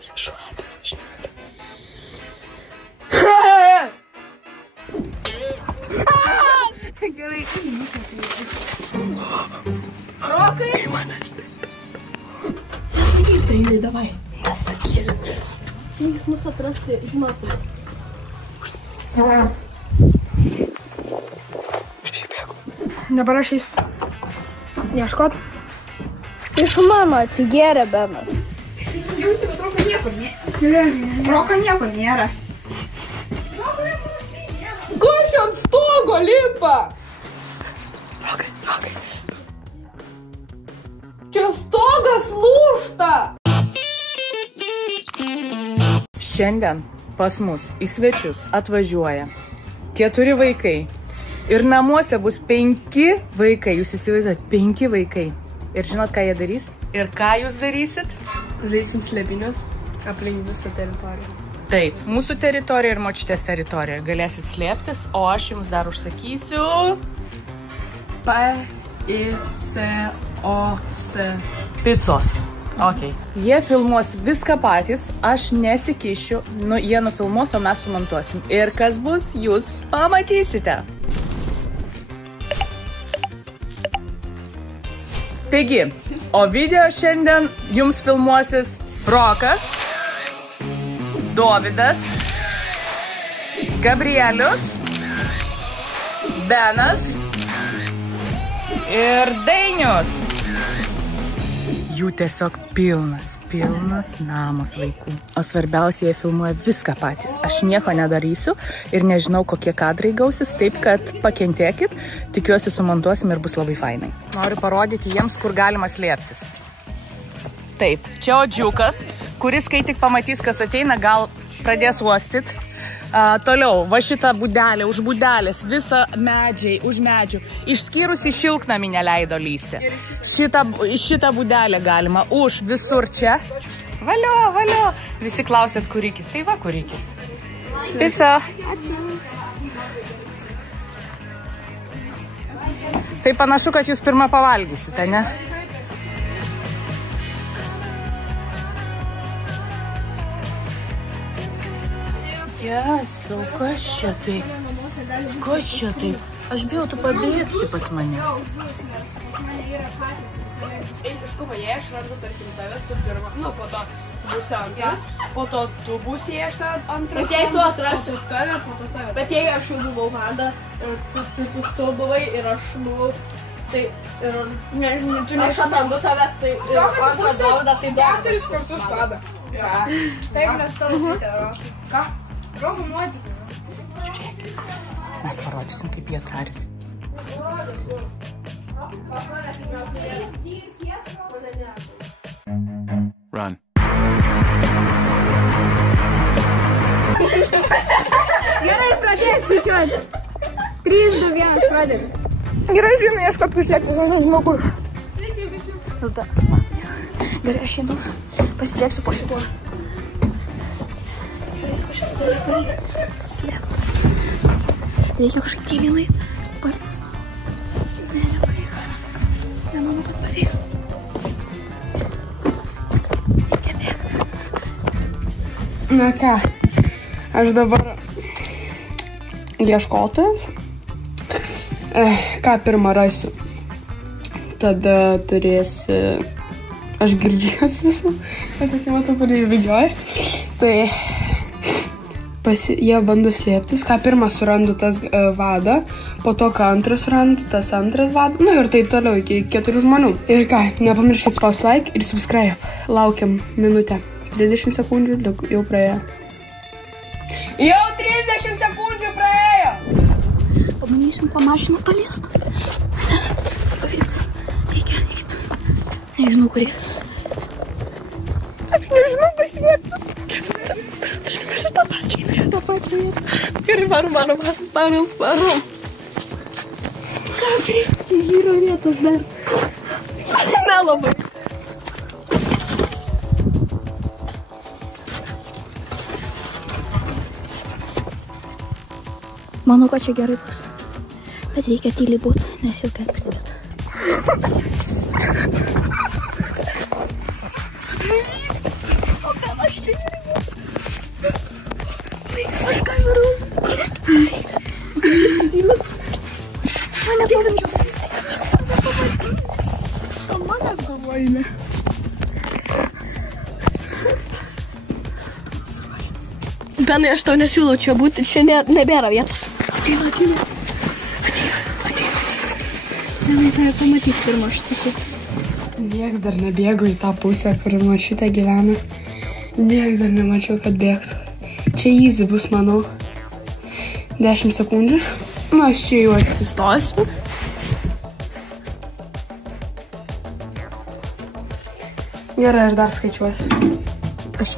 Šlapas, aš negaliu. Gerai, Rokai. Kai manęs taip. Nesakyk tai, davai. Nesakysiu. Jei jis mus atras, tai žinosim. Aš įbėgu. Dabar aš eisiu. Ieškot. Iš mano atsigėrė Benas. Įsigiausi, bet Roka niekur nėra. Roka niekur nėra. Kas ant stogo lipa? Rokai. Čia stogas lūžta. Šiandien pas mus į svečius atvažiuoja 4 vaikai. Ir namuose bus 5 vaikai. Jūs įsivaizduojat, 5 vaikai. Ir žinot, ką jie darys? Ir ką jūs darysit? Žaisim slėpinius aplink visą teritoriją. Taip, mūsų teritorija ir močiutės teritorija. Galėsit slėptis, o aš jums dar užsakysiu... P-I-C-O-S. Picos. Ok. Jie filmuos viską patys, aš nesikišiu, jie nufilmuos, o mes sumontuosim. Ir kas bus, jūs pamatysite. Taigi, o video šiandien jums filmuosis Rokas, Dovydas, Gabrielius, Benas ir Dainius. Jų tiesiog pilnas namas vaikų. O svarbiausia, jie filmuoja viską patys. Aš nieko nedarysiu ir nežinau, kokie kadrai gausis, taip kad pakentėkit. Tikiuosi sumontuosim ir bus labai fainai. Noriu parodyti jiems, kur galima slėptis. Taip, čia Odžiukas, kuris, kai tik pamatys, kas ateina, gal pradės uostyt. Toliau, va šitą būdelę, už būdelės, visą medžiai, už medžių. Išskyrus į šilknamį neleido lysti. Šitą būdelę galima, už visur čia. Valio. Visi klausėt, kurikis. Tai va, kurikis. Pica. Tai panašu, kad jūs pirmą pavalgysite, ne? Jesu, kas čia tai? Kas čia tai? Aš bijau, tu pabėgsi pas mane. Aišku, jei aš randu, tarkim, tave, tu pirma, po to būsi antras, po to tu būsi antras. Bet jei tu atrasi tave, po to tave. Bet jei aš jau buvau Vanda, tu buvai ir aš buvau, tai ir aš atrandu tave, tai ir antrą Dovydą, tai 4 kartus Vanda. Taip, mes tavo būtė, Rokai. Ką? Romo nuotikį. Žiūrėkit, mes parodysim, kaip jie tarys. Run. Gerai, pradėk skaičiuoti. 3, 2, 1, pradėk. Gerai, žinai, ieškot, kur slėptis, aš nežinau kur. Gerai, aš einu, pasidėksiu po šituo. Slėpti. Reikia kažkaip tyliai nueiti. Pavyks. Ne, nepavyks. Nemanau, kad pavyks. Reikia bėgti. Na ką, aš dabar ieškotojas. Ką pirmą rasiu? Tada turėsi... Aš girdžiu jas visą, bet aš nematau, kur jie bėgioja. Tai jie bando slėptis. Ką pirmą surandu, tas vadą, po to, ką antras surandu, tas antras vadą. Nu ir taip toliau, iki 4 žmonių. Ir ką, nepamirškit spaust like ir subscribe. Laukiam minutę. 30 sekundžių jau praėjo. Jau 30 sekundžių praėjo! Pamanysim po mašiną paliestų. Pavyks. Reikia eiti. Nežinau, kur eiti. Aš nežinau, kas slėptis. Tai visi tą pačią vietą. Gerai, varom. Ką, čia yra vietos dar. Nelabai. Manau, kad čia gerai bus. Bet reikia tyliai būti, nes jau gali pastebėti. O ką aš Aš kamerų. Mane pamatys. O manęs galvojame. Benai, aš tau nesiūlau čia būti, čia nebėra vietos. Ateina. Benai, tai pamatys pirmą, aš sakau. Nieks dar nebėgo į tą pusę, kur močiutė gyvena. Nieks dar nemačiau, kad bėgtų. Čia easy bus, manau. 10 sekundžių. Nu, aš čia jau atsistosiu. Gerai, aš dar skaičiuosiu. Aš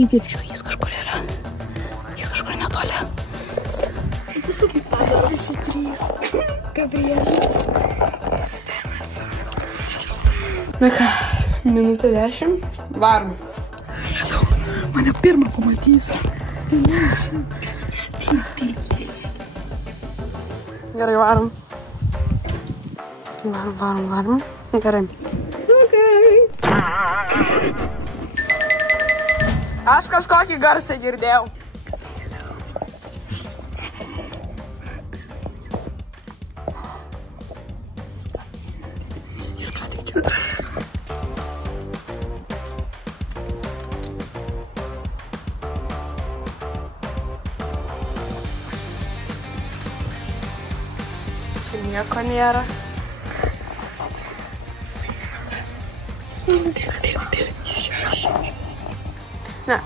jį girdžiu, jis kažkur yra. Jis kažkur netoli. Tai sakai, patys visi trys. Gabrielis. Benas. Na ką, minutė 10. Varom. Mane pirmą pamatys. Gerai, varom. Varom. Gerai. Aš kažkokį garsą girdėjau. Jis ką tik čia. Čia nieko nėra. Ne.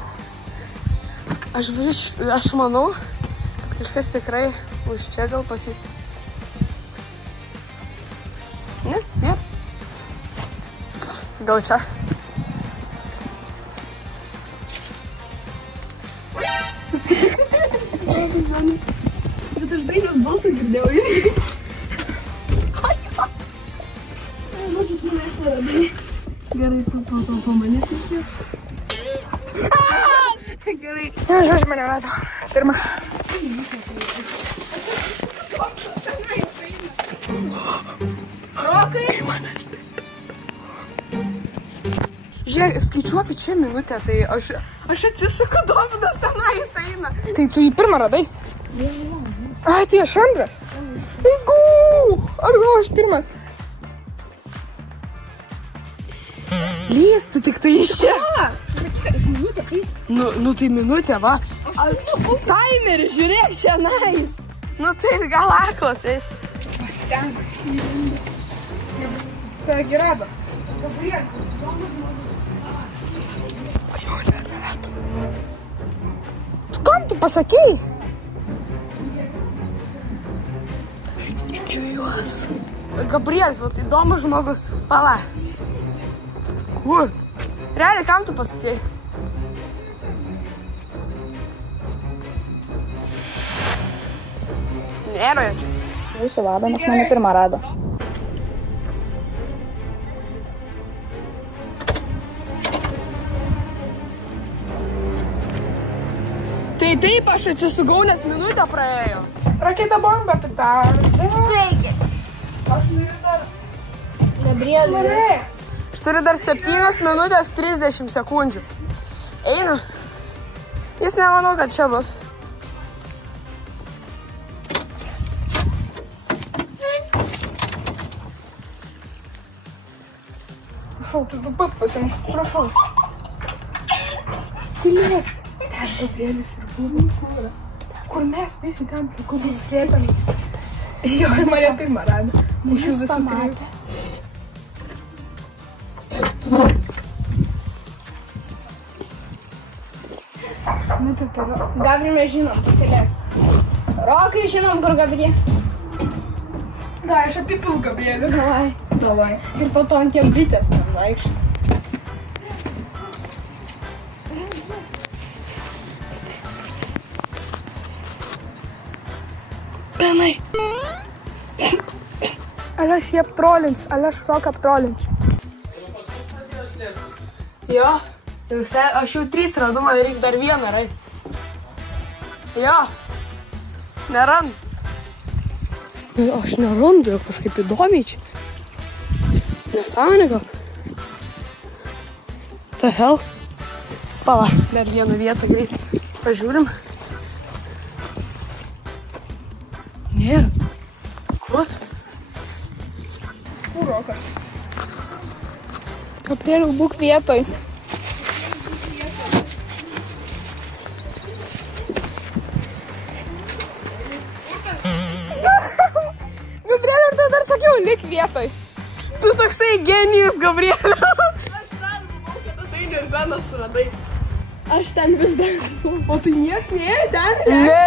Aš manau, kad kažkas tikrai už čia gal pasakė. Ne? Gal čia. Bet aš Dainiaus balsą girdėjau irgi. Gerai, tu pamanysi. Gerai. Žodžiu, mane rado. Pirma. Rokai. Žiūrėk, skaičiuokit čia minutę, tai aš atsisuku, Dovydas tenais eina. Tai tu jį pirmą radai? Ai, tai aš antras. Let's go! Aš pirmas. Lys, tu tik tai iš čia. Iš minutės eis. Nu tai minutė, va. Timerį, žiūrėk, čia nais. Nu tai gal aklas esi. Tavegi rado. Tu kam tu pasakei? Čia juos. Gabrielis, va, tai įdomus žmogus. Pala. Realiai, kam tu pasakei? Nėra jo čia. Būsiu vado, nes mane pirmą rado. Tai taip, aš atsisugau, nes minutę praėjo. Raketa bomba, pitardė. Sveiki. Aš dar. Gabrielis. Aš turiu dar 7 minutės 30 sekundžių. Einu. Jis nemanau, kad čia bus. Prašau, tu pats pasimk, prašau. Tylėk. Gabrielis ir buvo. Kur mes visi ten, kur mes slėpamės. Jo, ir mane pirmą rado. Iš jų visų trijų. Gabriel mes žinom, tu tylėk. Rokai žinom, kur Gabriel. Da, aš apipilu Gabrielių. Davai. Ir po to ant tiek bitės ten vaikščias. Benai. Al aš jį aptrolinsiu, al aš Roką aptrolinsiu. Jo, aš jau 3 radu, man reikia dar vieną rai. Jo, nerandu. Aš nerandu, kažkaip įdomiai čia. Nesąmonė gal. The hell? Pala, dar vieną vietą greit pažiūrim. Nėra. Kus? Kur Rokas? Gabrieliau, būk vietoj. Gabrieliau, ir tu dar sakiau, lik vietoj. Tu toksai genijus, Gabrieliau. Aš ten buvau, kad tai ir Benas suradai. Aš ten vis dar. O tai niek nėra ten? Ne.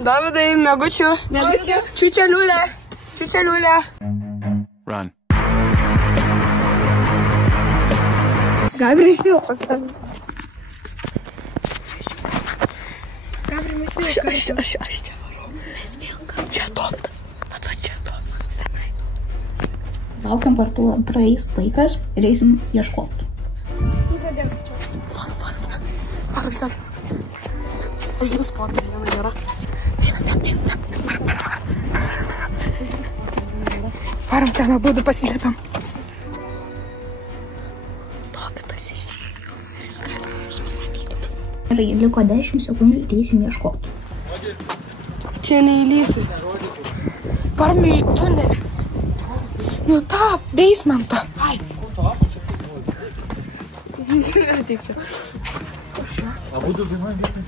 Davidai, megučių. Megučių. Čiučeliulė. Čiučeliulė. Run. Gabriel, išvėl pastavė. Gabriel, mes vėl kartu. Aš čia varau. Mes vėl kartu. Čia top. Vat čia top. Laukiam, kol praeis laikas ir eisim ieškoti. Varom ten. Aš žinau spotą, vieną yra. Varom ten, abudu pasislėpiam. Dovydas išėjo. Jis gali mums pamatyti. Gerai, liko 10 sekundžių ir eisim ieškoti. Čia neįlysis. Varom į tunelį. Nu tą basementą. Ai. Tik čia. Abudu vienoje vietoje.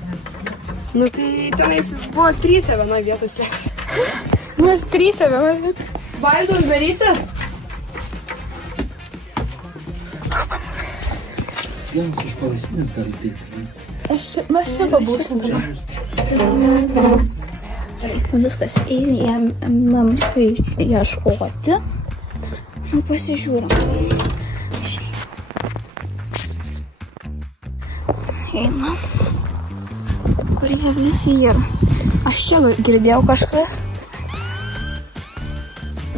Nu tai tenais buvo 3 vienoje vietose. Mes 3 vienoje vietoje. Valdo, uždarysi? Vienas iš pavasinės gali teikti. Mes čia pabūsim. Viskas, einam skaičių ieškoti. Nu, pasižiūrim. Einam. Kur jie visi yra? Aš čia girdėjau kažką.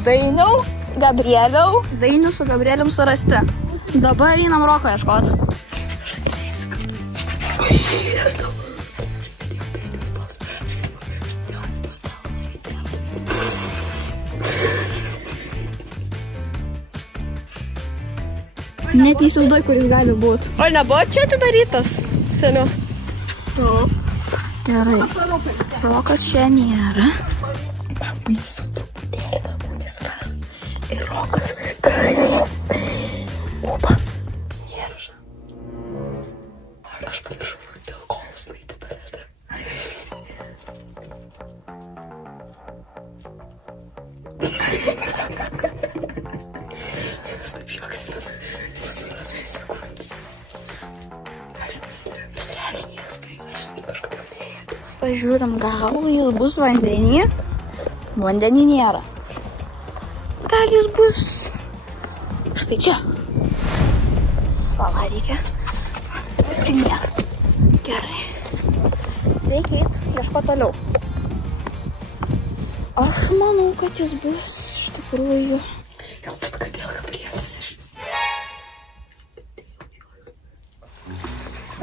Dainiau, Gabrieliau. Dainių su Gabrielium surasti. Dabar einam Roko ieškoti. Net neįsivaizduoju, kuris gali būti. O nebuvo čia atidarytas seniau? Gerai. Rokas čia nėra. Baisu truputėlį, galbūt ras. Ir Rokas. Opa. Nėra. Aš pamiršau, dėl ko jis nueiti tualetą. Jis taip juoksimės. Jis suras vieną sekundę. Bet realiai niekas privarė. Kažkaip pradėjo. Pažiūrim, gal jis bus vandenį. Vandenį nėra. Gal jis bus štai čia. Pala reikia. Čia nėra. Gerai. Reikia eit, ieško toliau. Aš manau, kad jis bus iš tikrųjų. Jau, bet kodėl Gabrielis iš...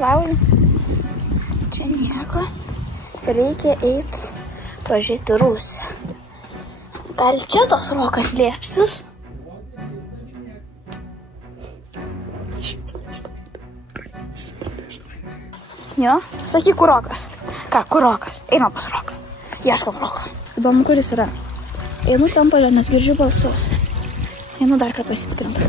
Lauri, čia nieko. Reikia eit pažiūrėti Rusę. Gal čia tas Rokas liepsis? Jo? Sakyk, kur Rokas. Ką, kur Rokas? Einam pas Roką. Ieškam Roką. Įdomu, kuris yra. Einu tam palio, nes girdžiu balsus. Einu dar ką pasitikrinti.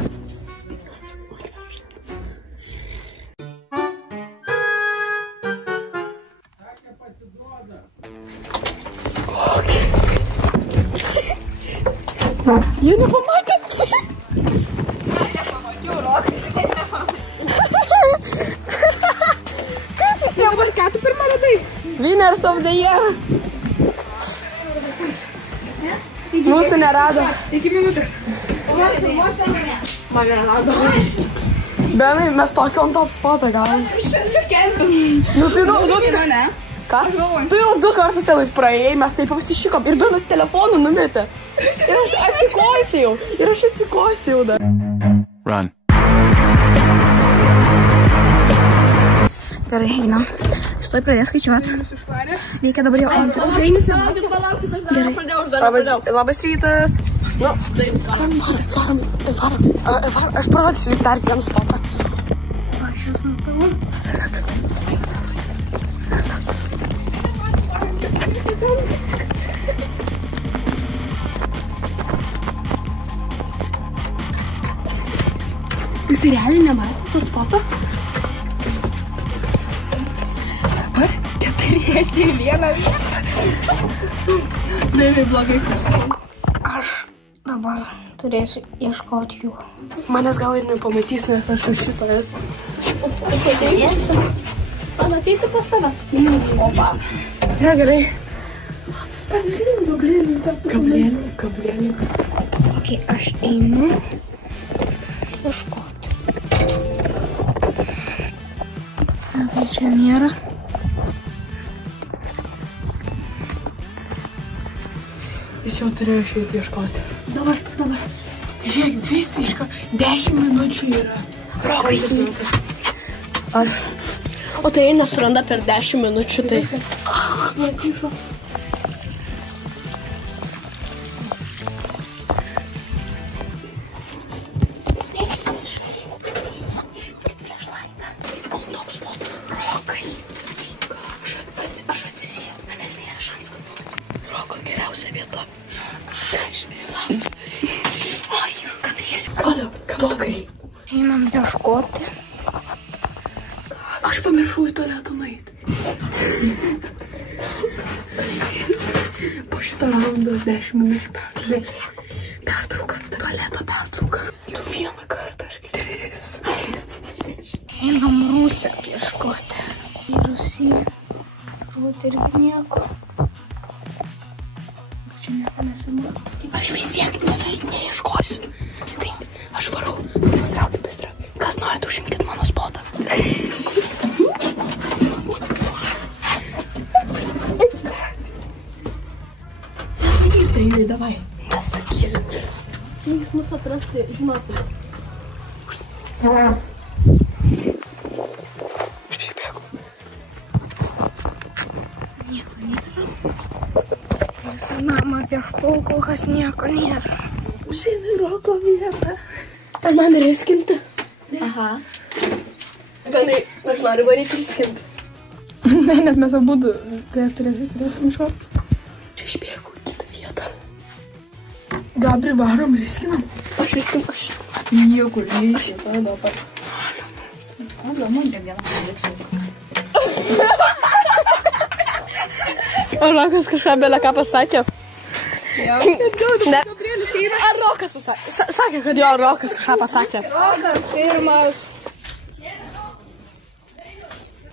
Jie nepamatė. Kaip jis dabar, ką tu pirmą radai? Winners of the year. Mūsų nerado. Iki minutės. Mane nerado. Benai, mes tokį on top spotą gavom. Nu tai daug. Ką? Tu jau 2 kartus tenais praėjai, mes taip pasišikom. Ir Benas telefoną numetė. Ir aš atsikosiu jau dar. Run. Gerai, einam. Jis tuoj pradės skaičiuoti. Reikia dabar jau eiti. Labas rytas. Nu, tai varom. Aš parodysiu dar vieną spotą. Aš jas matau. Jūs realiai nematėte to spoto? Dabar 4 į vieną vietą. Dailiai blogai. Aš dabar turėsiu ieškoti jų. Manęs gal ir nepamatys, nes aš už šito esu. Sėdėsiu. Man ateiti pas tave. Opa. Ja, gerai. Pasislink gablėlį. Gablėlį. Ok, aš einu ieškoti. Tai čia nėra. Jis jau turėjo išeiti ieškoti. Dabar. Žiūrėk, visiška 10 minučių yra. Rokai. Aš. O tai jei nesuranda per 10 minučių, tai... Aš atsisėdu, manęs nėra šansų. Roko geriausia vieta. Oi, Gabrielė. Rokai. Einam ieškoti. Aš pamiršau į tualetą nueiti. Po šitą raundą 10 minučių pertrauką. Tualeto pertrauką. Tu vieną kartą, aš 3. Einam Rūsę ieškoti. Į Rūsį. Rūti irgi nieko. Čia nieko nesimato. Aš vis tiek neieškosiu. Taip, aš varau. Pastrauk. Kas norit, užimkit mano spotą. Nesakyk, Dailiai, davai. Nesakysiu. Jei jis mus atras, tai žinosim. Aš įbėgu. Nieko nėra. Visą namą ieškau, kol kas nieko nėra. Užeina į Roko vietą. Ar man riskinti? Aha. Benai, aš noriu varyti riskinti. Ne, net mes abudu turėsim išvarti. Čia išbėgu į kitą vietą. Gabri, varom, riskinam. Aš riskinu. Niekur neįsi, tada pat. Ar Rokas kažką belę ką pasakė? Ne. Ar Rokas pasakė? Sakė, kad jo Rokas kažką pasakė. Rokas pirmas.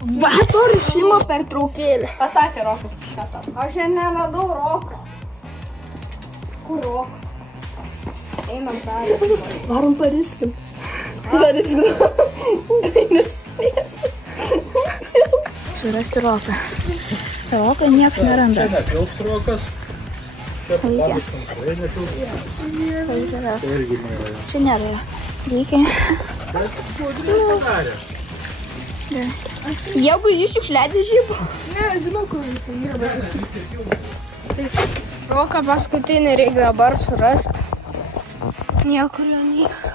Bato ryšimo pertraukėlė. Pasakė Rokas kažką tam. Aš čia neradau Roką. Kur Rokas? Einam dar. Varom pariskim. Tai nespės. Surasti Roką. Roką nieks neranda. Čia netilps Rokas. Čia papaviškam, tai netilps. Tai irgi nėra. Čia nėra. Reikia. Jeigu jūs išleidė žybų. Ne, žinau, kur jis yra. Roką paskutinį reikia dabar surasti. Niekur jo nėra.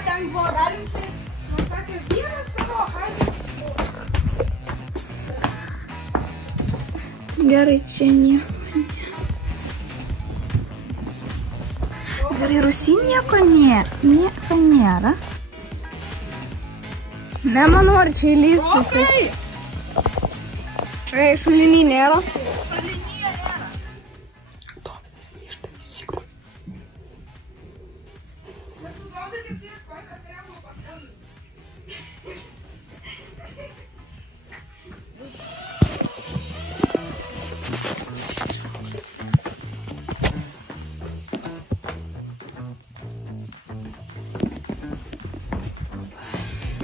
Ten buvo galintis. Man sakė, vyras savo ažės. Gerai, čia nieko. Gerai, Rūsy nieko nėra. Ne, manau, ar čia įlystis. Ei, šulinį nėra.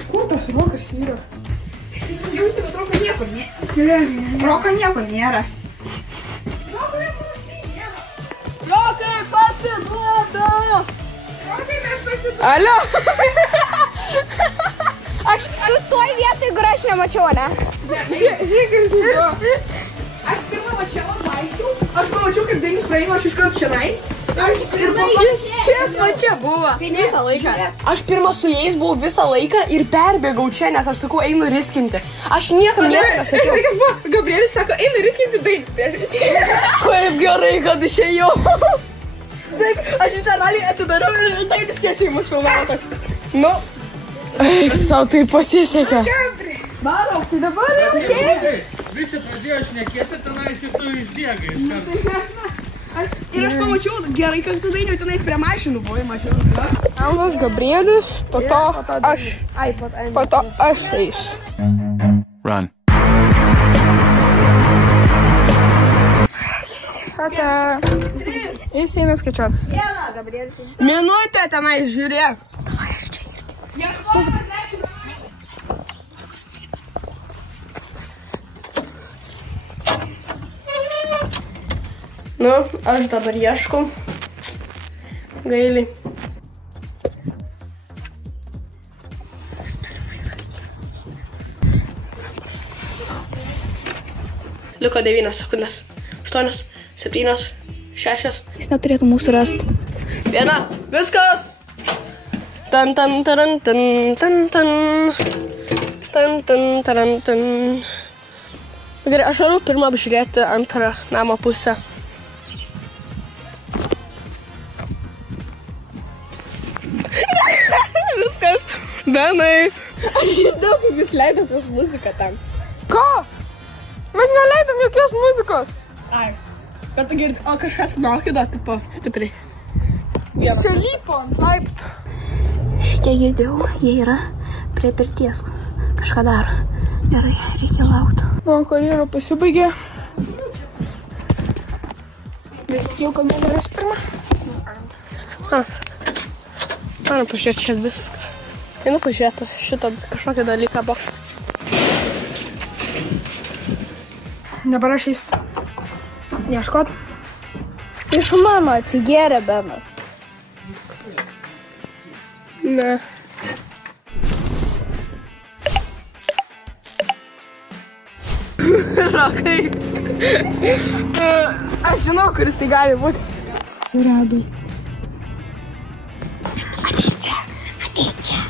Kur tas Rokas yra? Jis jausi, bet Roko niekur nėra. Roko niekur nėra. Rokai, pasiduoda! Alio! Aš tu toj vietoj, kur aš nemačiau, ne? Žiūrėk, ir zlygo. Aš pirmą mačiau, vaikščiau. Aš pamačiau, kaip Dainis praeina, aš iškart čia nais. Jis čia buvo. Visą laiką. Aš pirmą su jais buvau visą laiką ir perbėgau čia, nes aš sakau, einu riskinti. Aš niekam nesakiau. Kas buvo? Gabrielis sako, einu riskinti, Dainis prieš. Kaip gerai, kad išėjau. Taip, aš literaliai atidariau ir Dainis tiesiai mus filmavo toks. Nu, sau tai pasisekė. Mano, tai dabar jau okay. Visi pradėjo šnekėti tenais ir tu išbėgai iš karto. Ir aš pamačiau, gerai, kad su Dainiu tenais prie mašinų buvai, mačiau. Aulas, Gabrielius, po to aš. Po to aš eisiu. Run. Ata. Jis eina skaičiuot. Minutę tenais, žiūrėk. Davai, aš čia irgi. Nu, aš dabar ieškau. Gailiai. Liko 9 sekundės. 8, 7, 6. Jis neturėtų mūsų rasti. 1. Viskas! Tan tan taran tan tan tan. Tan tan taran tan. Gerai, aš noriu pirmą apžiūrėti antrą namo pusę. Viskas. Benai. Aš žinau, kaip jūs leidot jos muziką ten. Ko? Mes neleidom jokios muzikos. Ai. Bet girdi, o kažkas nokino, tipo, stipriai. Čia lypo ant laiptų. Šitie girdėjau, jie yra prie pirties. Kažką daro. Gerai, reikia laukti. Mano karjera pasibaigė. Vis tik jau kameras pirmą. Mano pažiūrėti čia viską. Einu pažiūrėti šitą kažkokį dalyką boksą. Dabar aš eisiu ieškot. Iš mano atsigėrė Benas. Ne. Rokai. Aš žinau, kur jisai gali būti. Suradai. Ateik čia, ateik čia.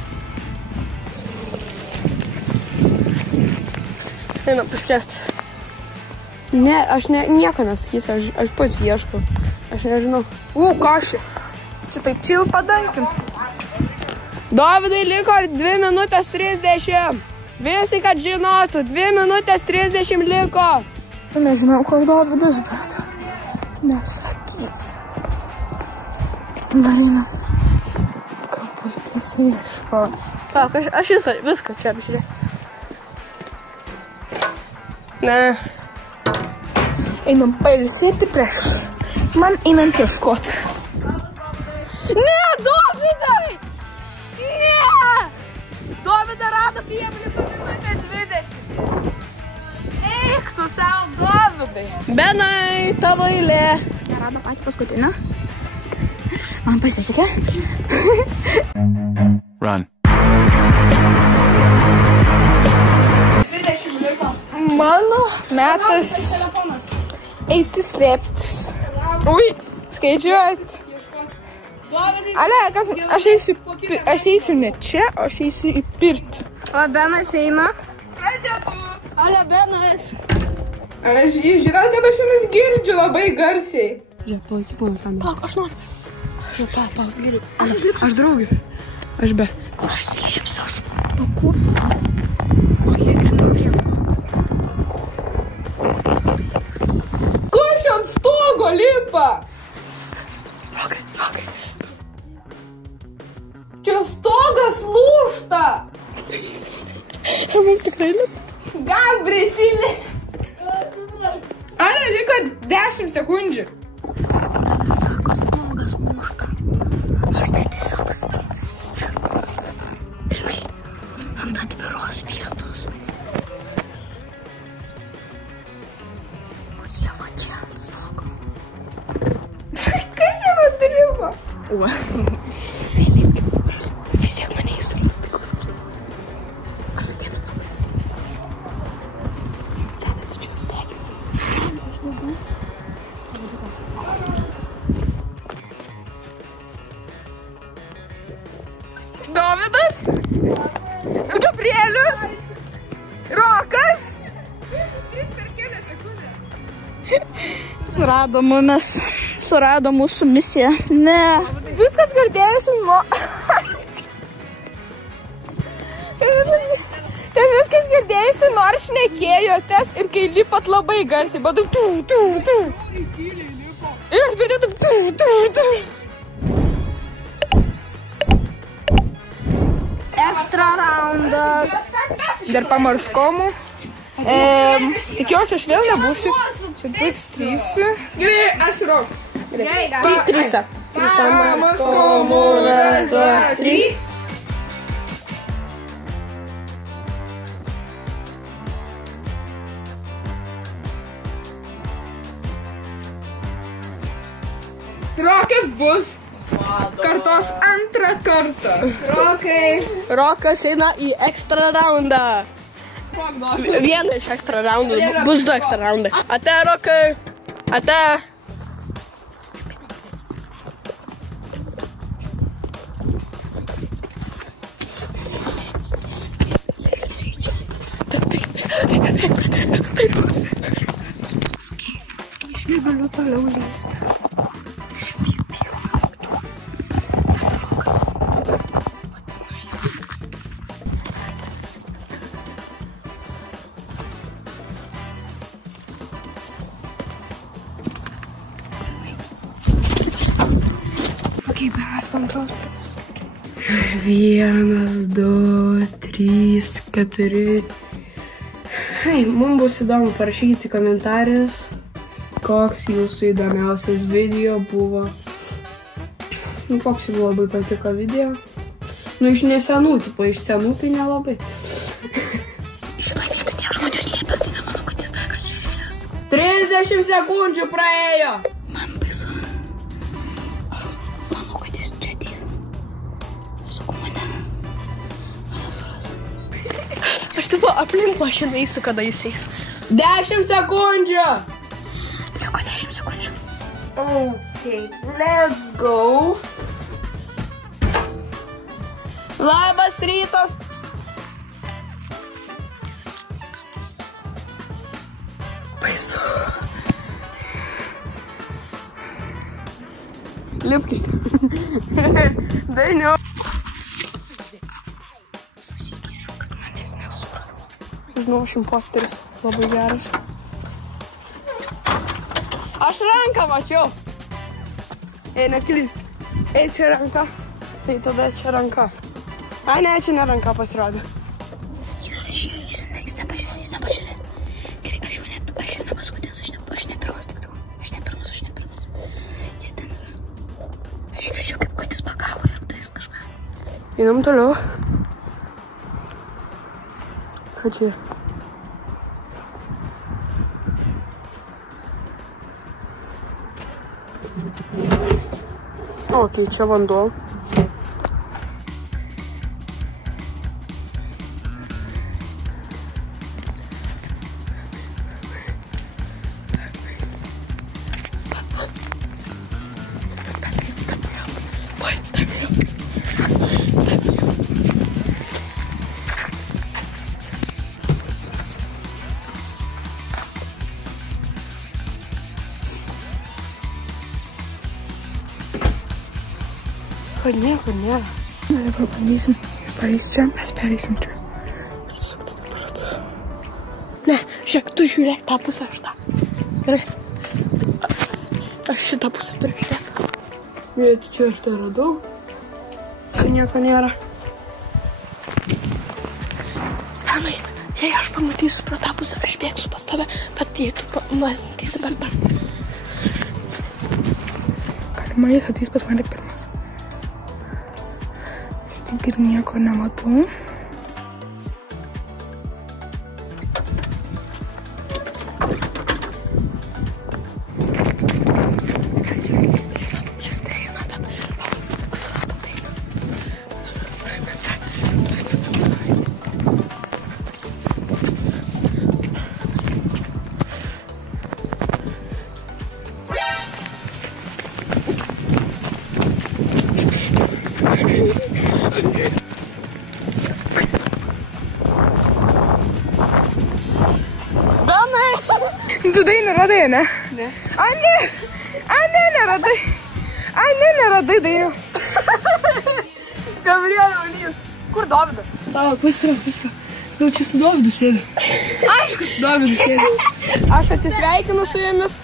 Einam pažiūrėti. Ne, aš nieko nesakysiu, aš pats ieškau. Aš nežinau. Kašį. Čia taip chill padankim. Dovydai liko 2 minutės 30. Visi, kad žinotų, 2 minutės 30 liko. Nežinau, kur Dovydas, bet nesakys. Dar einam. Kabutėse ieško. Tak, aš viską čia apžiūrėsiu. Ne. Einam pailsėti prieš man einant ieškoti. Ne, Dovydai! Ne! Dovydą rado, kai jam liko minutė 20. Eik tu savo, Dovydai. Benai, tavo eilė. Nerado patį paskutinį. Man pasisekė. Run. Mano metas eiti slėptis. Ui, skaičiuot. Ale, aš eisiu ne čia, aš eisiu į pirtį. O Benas eina. Ale, Benas. Aš žinau, kad aš jumis girdžiu labai garsiai. Žiūrėk, palaikyk mano kamerą. Palauk, aš noriu. Palauk, geriau. Aš draugė. Aš be. Aš slėpsiuos. Kas ant stogo lipa? Rokai. Čia stogas lūžta. Man tikrai lipa. Gabri, tyli. Ale, liko 10 sekundžių. Benas sako, stogas lūžta. Aš tai tiesiog sėdžiu. Pirmai, ant atviros vietos. O jie va čia ant stogo. Kas čia nutribo? Vis tiek mane įsuras. surado mūsų misiją. Ne. Viskas girdėjusi nuo... Ten viskas girdėjusi, nors šnekėjotės ir kai lipat labai garsiai, bet tu. Ir aš girdėjau tu. Ekstra raundas. Dar pamarskomu. Tikiuosi, aš vėl nebūsiu. Sutiksiu. Gerai, aš suraukiu. Gerai, gal. Trisa. Pamarskomu, 1, 2, 3. Rokas bus kartos antrą kartą. Rokas eina į ekstra raundą. Vieną iš ekstra raundų. Bus 2 ekstra raundai. Ate, Rokai. Ate. Aš negaliu toliau leisti. Kaip man atrodo. 1, 2, 3, 4. Mums bus įdomu parašyti komentarius, koks jūsų įdomiausias video buvo. Koks jums labai patiko video. Iš nesenų, iš senų tai nelabai. Šitoj vietoj tiek žmonių slėpės, tai nemanau, kad jis dar karčią žiūrės. 30 sekundžių praėjo. Man baisu. Manau, kad jis čia ateis. Sakau, mane suras. Aš taip aplink mašiną eisiu, kada jis eis. 10 sekundžių. Liko 10 sekundžių. Okay, let's go. Labas rytas. Baisu. Lipk iš ten. Dainiau. Susigėriau, kad manęs nesuras. Žinau, aš imposteris. Labai geras. Aš ranką mačiau. Ei, neklyst. Ei, čia ranka. Tai tada čia ranka. Ai, ne, čia ne ranka pasirodė. Jis nepažiūrė. Gerai, aš jau nepaskutės, aš ne pirmas tik daug. Aš ne pirmas. Jis ten yra. Aš girdžiu, kaip kad jis pagavo ir tais kažką. Einam toliau. Ką čia? Ok, čia vanduo. Nieko nėra. Dabar bandysim. Jis pareis čia, mes pereisim čia. Ir sukti dabar. Ne, žiūrėk, tu žiūrėk tą pusę, aš tą. Gerai. Aš šitą pusę turiu žiūrėti. Vėti, čia aš tai radau. Čia nieko nėra. Anai, jei aš pamatysiu pro tą pusę, aš bėgsiu pas tave, bet jei tu pamatysi per tą. Galima jis ateis pas mane pirmas. Tik ir nieko nematau. Jis eina, bet srata eina. Tu Dainių radai, ne? Ne. A, neradai. Neradai dainių. Gabrielė Valys. Kur Dovydas? Palauk, pasitrauk. Gal čia su Dovydu sėdi? Aišku, su Dovydu sėdi. Aš atsisveikinu su jumis.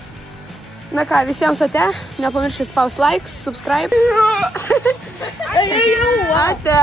Na ką, visiems ate. Nepamirškit spaust like, subscribe. Ate.